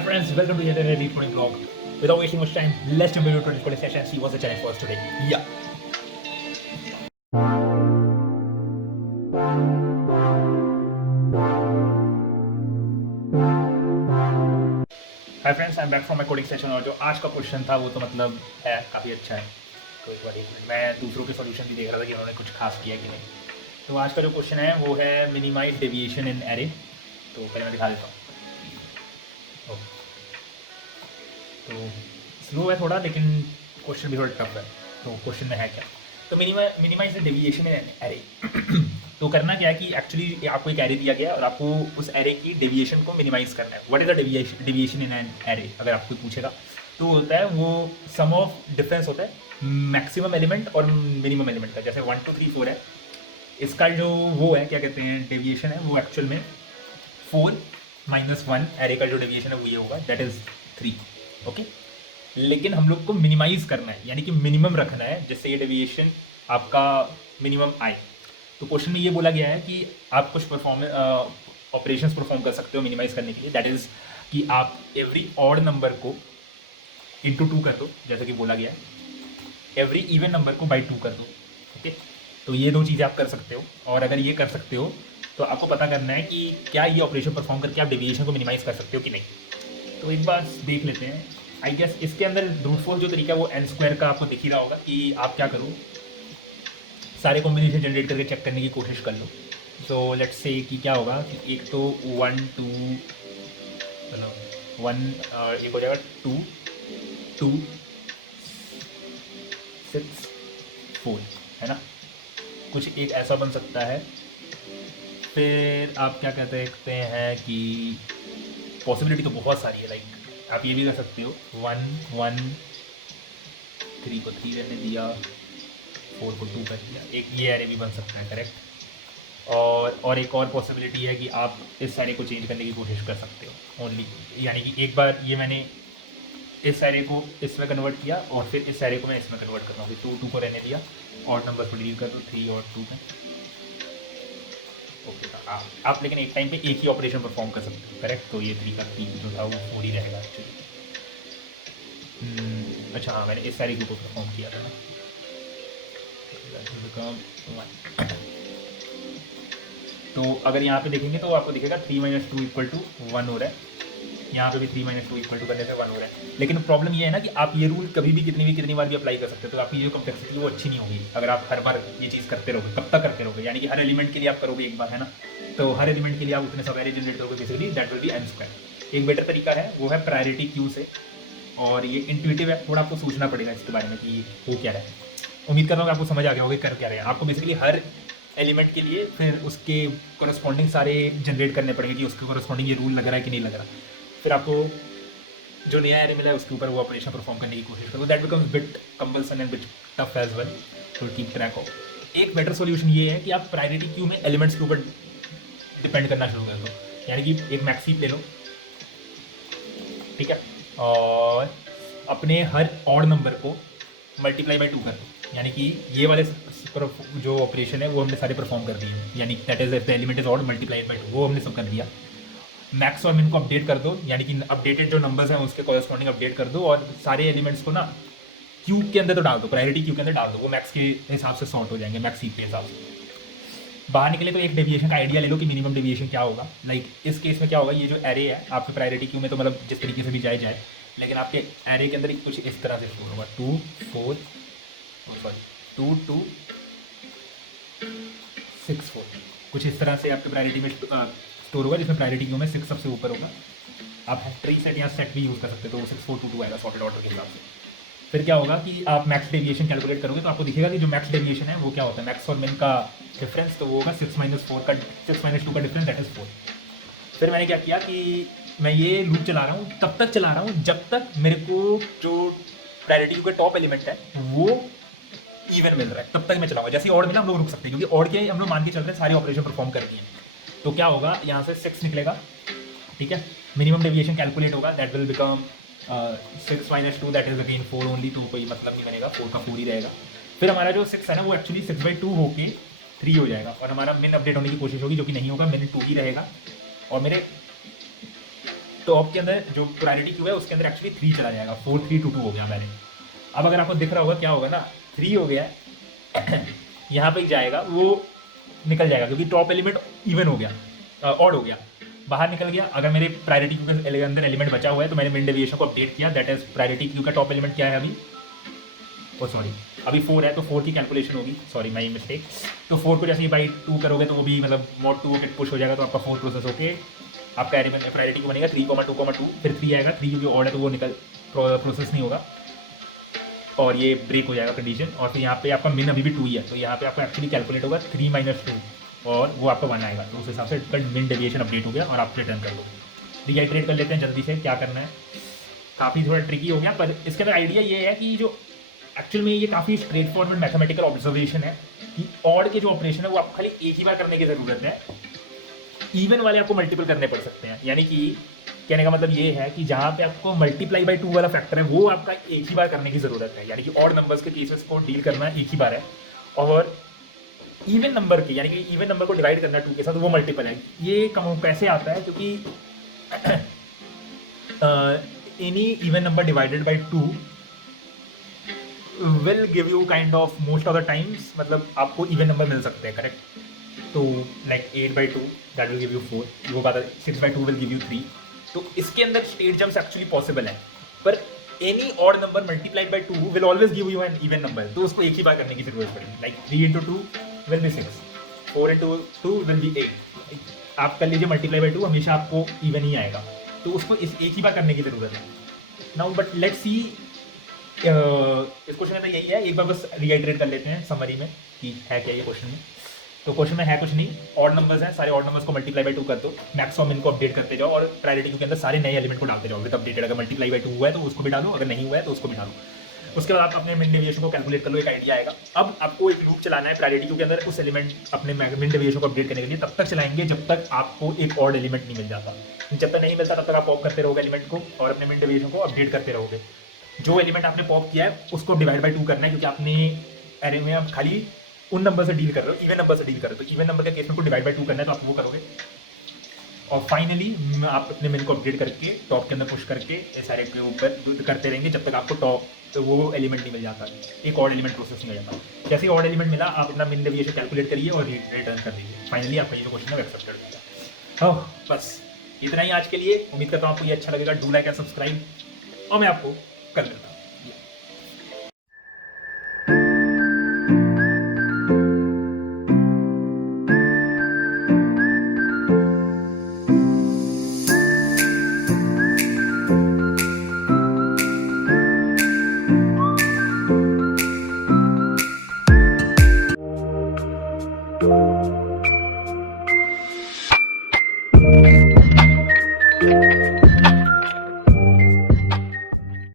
Hi friends, welcome to yet another deep coding vlog. Without wasting much time, let's jump into today's coding session and see what's the challenge for us today. Yeah. Hi friends, I'm back from my coding session और जो आज का question था वो तो मतलब है काफ़ी अच्छा है. तो एक बार एक मिनट, मैं दूसरों के सॉल्यूशन भी देख रहा था कि उन्होंने कुछ खास किया कि नहीं. तो आज का जो क्वेश्चन है वो है मिनिमाइज डेविएशन इन एरे. तो पहले मैं दिखा देता हूँ. तो स्लो है थोड़ा, लेकिन क्वेश्चन भी थोड़ा टफ है. तो क्वेश्चन में है क्या, तो minimise the deviation in array. तो करना क्या है कि एक्चुअली आपको एक एरे दिया गया है और आपको उस एरे की डेविएशन को मिनिमाइज करना है. What is the deviation in an array, अगर आपको पूछेगा तो होता है वो सम ऑफ डिफरेंस होता है मैक्सिमम एलिमेंट और मिनिमम एलिमेंट का. जैसे 1 2 3 4 है, इसका जो वो है क्या कहते हैं डेविएशन है, वो एक्चुअल में 4 - 1 एरे का जो डेविएशन है वो ये होगा, दैट इज 3. ओके, लेकिन हम लोग को मिनिमाइज करना है, यानी कि मिनिमम रखना है जिससे ये डेविएशन आपका मिनिमम आए. तो क्वेश्चन में ये बोला गया है कि आप कुछ ऑपरेशंस परफॉर्म कर सकते हो मिनिमाइज करने के लिए. दैट इज़ कि आप एवरी ऑड नंबर को इंटू 2 कर दो, जैसा कि बोला गया है. एवरी इवन नंबर को बाई 2 कर दो. ओके, तो ये दो चीज़ें आप कर सकते हो. और अगर ये कर सकते हो तो आपको पता करना है कि क्या ये ऑपरेशन परफॉर्म करके आप डेविएशन को मिनिमाइज कर सकते हो कि नहीं. तो एक बार देख लेते हैं. आई गेस इसके अंदर ब्रूट जो तरीका है वो n स्क्वायर का आपको दिख ही रहा होगा कि आप क्या करो, सारे कॉम्बिनेशन जनरेट करके चेक करने की कोशिश कर लो. सो लेट्स से कि क्या होगा कि एक तो 1 2 मतलब 1 एक हो जाएगा 2 2 6 4 है ना. कुछ एक ऐसा बन सकता है. फिर आप क्या कहते हैं कि पॉसिबिलिटी तो बहुत सारी है. लाइक आप ये भी कर सकते हो 1 1 3 को 3 रहने दिया, 4 को 2 कर दिया. एक ये एरे भी बन सकता है, करेक्ट. और एक और पॉसिबिलिटी है कि आप इस एरे को चेंज करने की कोशिश कर सकते हो ओनली. यानी कि एक बार ये मैंने इस एरे को इसमें कन्वर्ट किया और फिर इस एरे को मैं इसमें कन्वर्ट कर रहा हूँ. 2 2 को रहने दिया, और नंबर को डिलीट कर दो 3 और 2 में. ओके, आप लेकिन एक टाइम पे एक ही ऑपरेशन परफॉर्म कर सकते हो, करेक्ट. तो ये 3 का 3 जो था वो 4 ही रहेगा एक्चुअली. अच्छा हाँ, मैंने इस सारी को परफॉर्म किया था ना. तो अगर यहाँ पे देखेंगे तो आपको दिखेगा 3 - 2 = 1 हो रहा है. यहाँ पे भी 3 - 2 = करने से 1 हो रहा है. लेकिन प्रॉब्लम ये है ना कि आप ये रूल कभी भी कितनी बार भी अप्लाई कर सकते हो. तो आपकी जो कम्प्लेक्सिटी वो अच्छी नहीं होगी अगर आप हर बार ये चीज़ करते रहोगे. कब तक करते रहोगे, यानी कि हर एलिमेंट के लिए आप करोगे एक बार, है ना. तो हर एलिमेंट के लिए आप उतने सब एरे जनरेट करोगे, basically that will be n square. एक बेटर तरीका है वो है प्रायोरिटी क्यू से. और ये इंट्यूटिव है, थोड़ा आपको सोचना पड़ेगा इसके बारे में कि वो क्या है. उम्मीद कर रहा हूँ कि आपको समझ आ गया होगा कर क्या रहे हैं. आपको बेसिकली हर एलिमेंट के लिए फिर उसके कोरस्पॉन्डिंग सारे जनरेट करने पड़ेंगे कि उसके कोरस्पॉन्डिंग ये रूल लग रहा है कि नहीं लग रहा. फिर आपको जो नया एरे मिला है उसके ऊपर वो ऑपरेशन परफॉर्म करने की कोशिश करो. That becomes bit compulsion and bit tough as well to keep track of. एक बेटर सोल्यूशन ये है कि आप प्रायोरिटी क्यू में एलिमेंट्स के ऊपर डिपेंड करना शुरू कर दो. यानी कि एक मैक्स हीप ले लो, ठीक है, और अपने हर ऑड नंबर को मल्टीप्लाई बाई 2 कर दो. यानी कि ये वाले जो ऑपरेशन है वो हमने सारे परफॉर्म कर दिए. यानी that is the element is odd multiplied by 2, वो हमने सब कर दिया. मैक्स और मिन को अपडेट कर दो, यानी कि अपडेटेड जो नंबर्स हैं उसके कॉरस्पॉन्डिंग अपडेट कर दो. और सारे एलिमेंट्स को ना क्यूब के अंदर तो डाल दो, प्रायोरिटी क्यूब के अंदर डाल दो. वो मैक्स के हिसाब से सॉर्ट हो जाएंगे, मैक्स हीप के हिसाब से. बाहर निकले तो एक डेविएशन का आइडिया ले लो कि मिनिमम डेविएशन क्या होगा. लाइक इस केस में क्या होगा, ये जो एरे है आपके प्रायोरिटी क्यू में तो मतलब जिस तरीके से भी जाए, लेकिन आपके एरे के अंदर कुछ इस तरह से स्टोर होगा 2 4 2 2 6 4. कुछ इस तरह से आपके प्रायोरिटी में स्टोर होगा, जिसमें प्रायोरिटी क्यू में 6 सबसे ऊपर होगा. आप ट्री सेट या सेट भी यूज़ कर सकते हो. तो 6 4 2 2 आएगा सॉर्टेड ऑर्डर के हिसाब से. फिर क्या होगा कि आप मैक्स डेविएशन कैलकुलेट करोगे तो आपको दिखेगा कि जो मैक्स डेविएशन है वो क्या होता है. मैक्स और मिन का डिफरेंस तो वो होगा 6 - 4 का 6 - 2 का डिफरेंस, दैट इज 4. फिर मैंने क्या किया कि मैं ये लूप चला रहा हूँ, तब तक चला रहा हूँ जब तक मेरे को जो प्रायोरिटी क्यू का टॉप एलिमेंट है वो इवन मिल रहा है. तब तक मैं चलाऊंगा. जैसे ऑड मिला हम लोग रुक सकते हैं, क्योंकि ऑड के हम लोग मान के चल रहे हैं सारे ऑपरेशन परफॉर्म कर दिए. तो क्या होगा, यहाँ से 6 निकलेगा, ठीक है. मिनिमम डेविएशन कैलकुलेट होगा, that will become 6 - 2 that is again 4 only. तो कोई मतलब नहीं बनेगा, 4 का 4 ही रहेगा. फिर हमारा जो 6 है ना वो एक्चुअली 6/2 होके 3 हो जाएगा. और हमारा मिन अपडेट होने की कोशिश होगी, जो कि नहीं होगा, मिन 2 ही रहेगा. और मेरे टॉप के अंदर जो प्रायोरिटी क्यू है उसके अंदर एक्चुअली 3 चला जाएगा, 4 3 2 2 हो गया मैंने। अब अगर आपको दिख रहा होगा क्या होगा ना, 3 हो गया यहाँ पे जाएगा वो निकल जाएगा क्योंकि टॉप एलिमेंट इवन हो गया, ऑड हो गया, बाहर निकल गया। अगर मेरे प्रायोरिटी क्यू के अंदर एलिमेंट बचा हुआ है तो मैंने मिन डेविएशन को अपडेट किया, दैट इज प्रायोरिटी क्यू का टॉप एलिमेंट क्या है अभी, ओ सॉरी अभी 4 है तो 4 की कैलकुलेशन होगी, सॉरी माई मिस्टेक। तो 4 को जैसे ही बाई 2 करोगे तो वो भी मतलब मोड 2 होकर पुश हो जाएगा, तो आपका 4 प्रोसेस होके आपका एलिमेंट प्रायोरिटी को बनेगा 3,2,2, फिर 3 आएगा, 3 क्योंकि ऑड है तो वो निकल प्रोसेस नहीं होगा और ये ब्रेक हो जाएगा कंडीशन। और फिर यहाँ पे आपका मिन अभी भी 2 ही है, तो यहाँ पे आपका एक्चुअली कैलकुलेट होगा 3 - 2 और वो आपका 1 आएगा। तो उस हिसाब से मिन डेविएशन अपडेट हो गया और आप रिटर्न कर दो। रिहाइड्रेट कर लेते हैं जल्दी से क्या करना है, काफ़ी थोड़ा ट्रिकी हो गया पर इसके अंदर आइडिया ये है कि जो एक्चुअल में ये काफ़ी स्ट्रेट फॉरवर्ड मैथमेटिकल ऑब्जर्वेशन है कि ऑड के जो ऑपरेशन है वो आपको खाली एक ही बार करने की ज़रूरत है, इवन वाले आपको मल्टीपल करने पड़ सकते हैं। यानी कि कहने का मतलब ये है कि जहाँ पे आपको मल्टीप्लाई बाई 2 वाला फैक्टर है वो आपका एक ही बार करने की ज़रूरत है, यानी कि ऑड नंबर्स के केसेस को डील करना एक ही बार है, और इवन नंबर के यानी कि इवन नंबर को डिवाइड करना 2 के साथ वो मल्टीपल है। ये कैसे आता है, क्योंकि any even number divided by 2 will give you kind of most of the times, मतलब आपको इवन नंबर मिल सकते हैं, करेक्ट। तो like 8/2 that will give you 4, वो बात 6/2 विल गिव यू 3। तो इसके अंदर स्टेट जम्प्स एक्चुअली पॉसिबल है, पर any odd number multiplied by 2 will always give you an even number, तो उसको एक ही बार करने की जरूरत पड़ेगी। Like 3 × 2 will be 6, 4 × 2 will be 8। आप कर लीजिए मल्टीप्लाई बाई 2, हमेशा आपको इवन ही आएगा, तो उसको इस एक ही बार करने की जरूरत है। नाउ बट लेट्स सी, इस क्वेश्चन में तो यही है, एक बार बस रिहाइड्रेट कर लेते हैं समरी में कि है क्या ये क्वेश्चन में। तो क्वेश्चन में है कुछ नहीं, ऑड नंबर्स हैं, सारे ऑड नंबर्स को मल्टीप्लाई बाई 2 कर दो, मैक्सिमम इनको अपडेट करते जाओ और प्रायोरिटी क्यू के अंदर सारे नए एलिमेंट को डालते जाओ विद अपडेटेड। अगर मल्टीप्लाई बाई 2 हुआ है तो उसको भी डालो, अगर नहीं हुआ है तो उसको भी डालो। उसके बाद आप अपने मिन डेविएशन को कैलकुलेट कर लो, एक आइडिया आएगा। अब आपको एक लूप चलाना है प्रायोरिटी क्यू के अंदर उस एलिमेंट अपने मिन डेविएशन को अपडेट करने के लिए, तब तक चलाएंगे जब तक आपको एक ऑड एलिमेंट नहीं मिल जाता। जब तक नहीं मिलता तब तक आप पॉप करते रहोगे एलिमेंट को और अपने मिन डेविएशन को अपडेट करते रहोगे। जो एलिमेंट आपने पॉप किया है उसको डिवाइड बाई 2 करना है, क्योंकि आपने एरे में आप खाली उन नंबर से डील कर रहे हो, इवन नंबर से डील कर रहे हो, तो इवन नंबर के केस में को डिवाइड बाई 2 करना है, तो आप वो करोगे। और फाइनली आप अपने मिन को अपडेट करके टॉप के अंदर पुश करके सारे के ऊपर करते रहेंगे जब तक आपको टॉप तो वो एलिमेंट नहीं मिल जाता, एक और एलिमेंट प्रोसेस नहीं हो जाता। जैसे ही और एलिमेंट मिला आप अपना मिन डेविएशन कैलकुलेट करिए और रिटर्न कर दीजिए। फाइनली आपका ये जो क्वेश्चन है एक्सेप्टेड हो जाएगा। हाँ बस इतना ही आज के लिए, उम्मीद करता हूँ आपको ये अच्छा लगेगा। डू लाइक एंड सब्सक्राइब और मैं आपको कल मिलता हूँ।